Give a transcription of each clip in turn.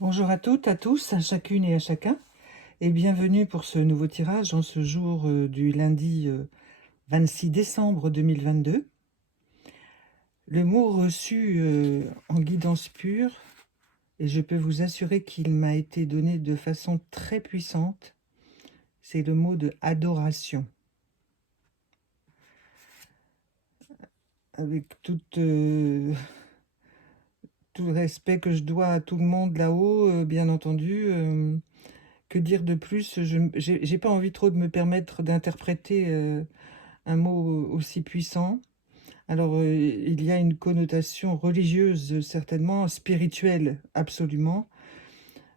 Bonjour à toutes, à tous, à chacune et à chacun, et bienvenue pour ce nouveau tirage en ce jour du lundi 26 décembre 2022. Le mot reçu en guidance pure, et je peux vous assurer qu'il m'a été donné de façon très puissante, c'est le mot de adoration. Avec tout le respect que je dois à tout le monde là-haut, bien entendu. Que dire de plus? Je n'ai pas envie trop de me permettre d'interpréter un mot aussi puissant. Alors, il y a une connotation religieuse, certainement, spirituelle, absolument.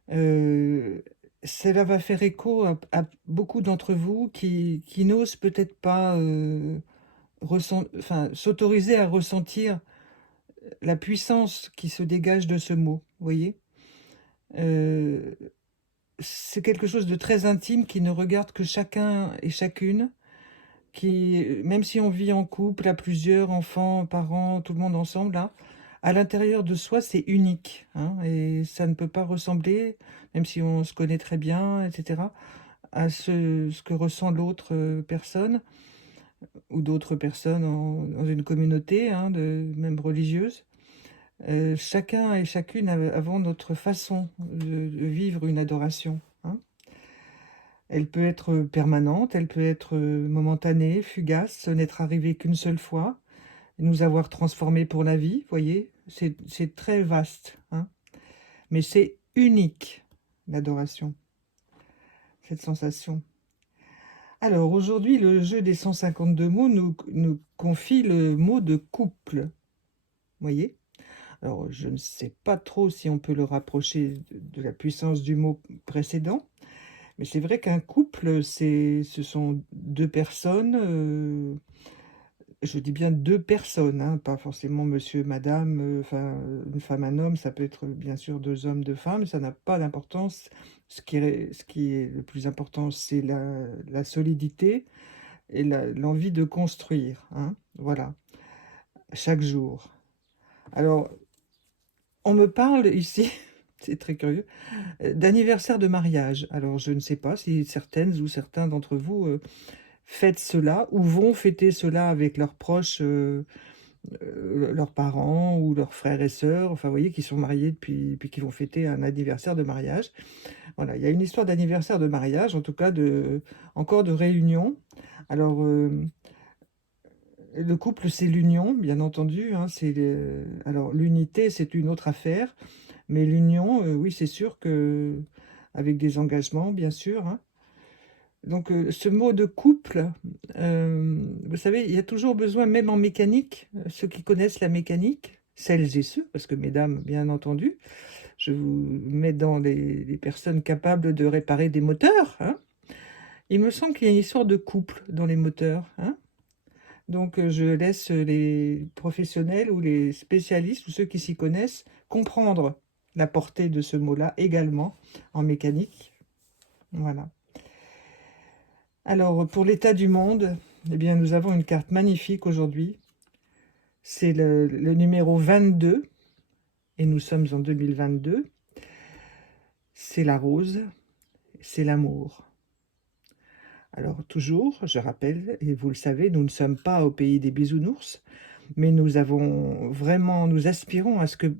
Cela va faire écho à beaucoup d'entre vous qui n'osent peut-être pas s'autoriser à ressentir la puissance qui se dégage de ce mot, vous voyez. Euh, c'est quelque chose de très intime qui ne regarde que chacun et chacune, qui, même si on vit en couple, à plusieurs, enfants, parents, tout le monde ensemble, là, à l'intérieur de soi, c'est unique, hein, et ça ne peut pas ressembler, même si on se connaît très bien, etc., à ce que ressent l'autre personne, ou d'autres personnes dans une communauté, hein, même religieuse. Chacun et chacune avons notre façon de vivre une adoration, hein. Elle peut être permanente, elle peut être momentanée, fugace, n'être arrivée qu'une seule fois, nous avoir transformés pour la vie, voyez, c'est très vaste, hein. Mais c'est unique, l'adoration, cette sensation. Alors aujourd'hui, le jeu des 152 mots nous confie le mot de couple, voyez. Alors je ne sais pas trop si on peut le rapprocher de la puissance du mot précédent, mais c'est vrai qu'un couple, ce sont deux personnes, je dis bien 2 personnes, hein, pas forcément monsieur, madame, une femme, un homme, ça peut être bien sûr 2 hommes, 2 femmes, ça n'a pas d'importance. Ce qui est le plus important, c'est la solidité et l'envie de construire, hein, voilà, chaque jour. Alors, on me parle ici, c'est très curieux, d'anniversaire de mariage. Alors, je ne sais pas si certaines ou certains d'entre vous fêtent cela ou vont fêter cela avec leurs proches, leurs parents ou leurs frères et sœurs, enfin, vous voyez, qui sont mariés puis qui vont fêter un anniversaire de mariage. Voilà, il y a une histoire d'anniversaire de mariage, en tout cas encore de réunion. Alors, le couple, c'est l'union, bien entendu, hein, alors l'unité, c'est une autre affaire, mais l'union, oui, c'est sûr que avec des engagements, bien sûr, hein. Donc, ce mot de couple, vous savez, il y a toujours besoin, même en mécanique, ceux qui connaissent la mécanique, celles et ceux, parce que mesdames, bien entendu, je vous mets dans les personnes capables de réparer des moteurs, hein. Il me semble qu'il y a une histoire de couple dans les moteurs, hein. Donc, je laisse les professionnels ou les spécialistes ou ceux qui s'y connaissent comprendre la portée de ce mot-là également en mécanique. Voilà. Alors, pour l'état du monde, eh bien, nous avons une carte magnifique aujourd'hui. C'est le numéro 22, et nous sommes en 2022. C'est la rose, c'est l'amour. Alors, toujours, je rappelle, et vous le savez, nous ne sommes pas au pays des bisounours, mais nous aspirons à ce que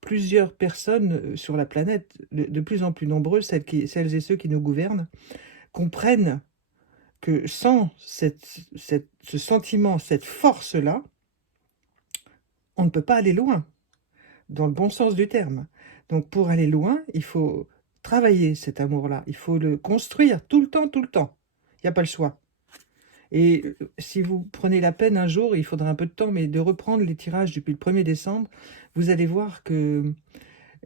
plusieurs personnes sur la planète, de plus en plus nombreuses, celles et ceux qui nous gouvernent, comprennent que sans ce sentiment, cette force-là, on ne peut pas aller loin, dans le bon sens du terme. Donc pour aller loin, il faut travailler cet amour-là, il faut le construire tout le temps, tout le temps. Il n'y a pas le choix. Et si vous prenez la peine un jour, il faudra un peu de temps, mais de reprendre les tirages depuis le 1er décembre, vous allez voir qu'il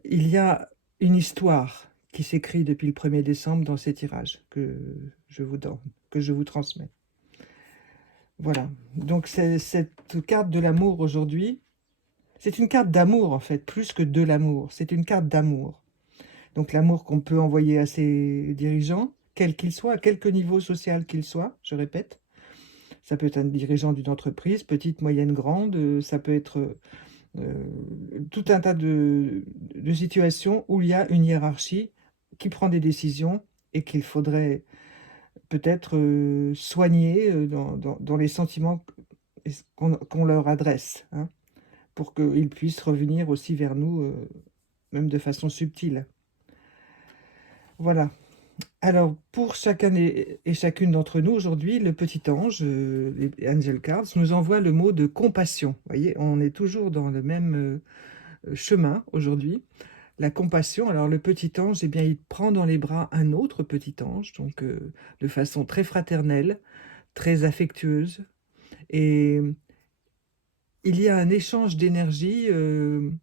y a une histoire qui s'écrit depuis le 1er décembre dans ces tirages que je vous donne, que je vous transmets. Voilà, donc cette carte de l'amour aujourd'hui, c'est une carte d'amour en fait, plus que de l'amour, c'est une carte d'amour. Donc l'amour qu'on peut envoyer à ses dirigeants, quel qu'il soit, à quelque niveau social qu'il soit, je répète. Ça peut être un dirigeant d'une entreprise, petite, moyenne, grande, ça peut être tout un tas de situations où il y a une hiérarchie qui prend des décisions et qu'il faudrait peut-être soigner dans les sentiments qu'on leur adresse, hein, pour qu'ils puissent revenir aussi vers nous, même de façon subtile. Voilà. Alors, pour chacun et chacune d'entre nous, aujourd'hui, le petit ange, les Angel Cards, nous envoie le mot de compassion. Vous voyez, on est toujours dans le même chemin aujourd'hui. La compassion, alors le petit ange, eh bien, il prend dans les bras un autre petit ange, donc de façon très fraternelle, très affectueuse. Et il y a un échange d'énergie. Vous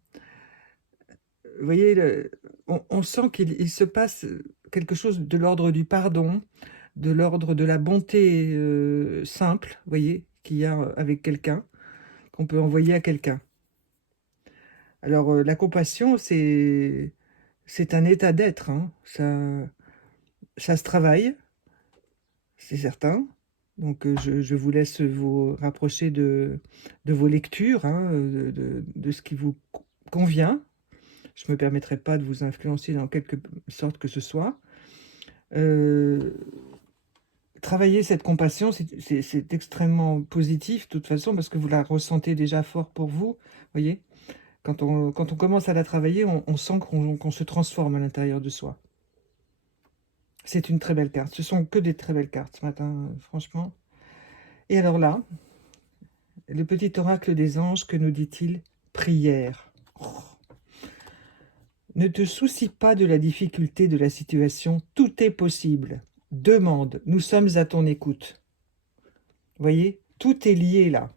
voyez, on sent qu'il se passe quelque chose de l'ordre du pardon, de l'ordre de la bonté simple, vous voyez, qu'il y a avec quelqu'un, qu'on peut envoyer à quelqu'un. Alors, la compassion, c'est un état d'être, hein. Ça se travaille, c'est certain. Donc, je vous laisse vous rapprocher de vos lectures, hein, de ce qui vous convient. Je ne me permettrai pas de vous influencer dans quelque sorte que ce soit. Travailler cette compassion, c'est extrêmement positif, de toute façon, parce que vous la ressentez déjà fort pour vous, voyez. Quand on commence à la travailler, on sent qu'on se transforme à l'intérieur de soi. C'est une très belle carte. Ce sont que des très belles cartes ce matin, franchement. Et alors là, le petit oracle des anges, que nous dit-il? Prière. Oh. Ne te soucie pas de la difficulté de la situation, tout est possible. Demande, nous sommes à ton écoute. Vous voyez, tout est lié là.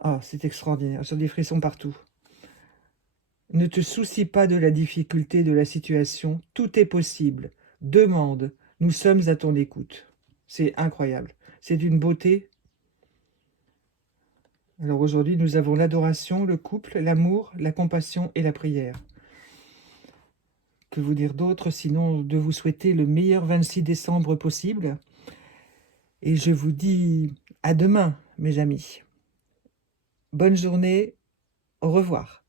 Ah, c'est extraordinaire, j'ai des frissons partout. Ne te soucie pas de la difficulté de la situation, tout est possible. Demande, nous sommes à ton écoute. C'est incroyable, c'est d'une beauté. Alors aujourd'hui, nous avons l'adoration, le couple, l'amour, la compassion et la prière. Que vous dire d'autre, sinon de vous souhaiter le meilleur 26 décembre possible. Et je vous dis à demain, mes amis. Bonne journée, au revoir.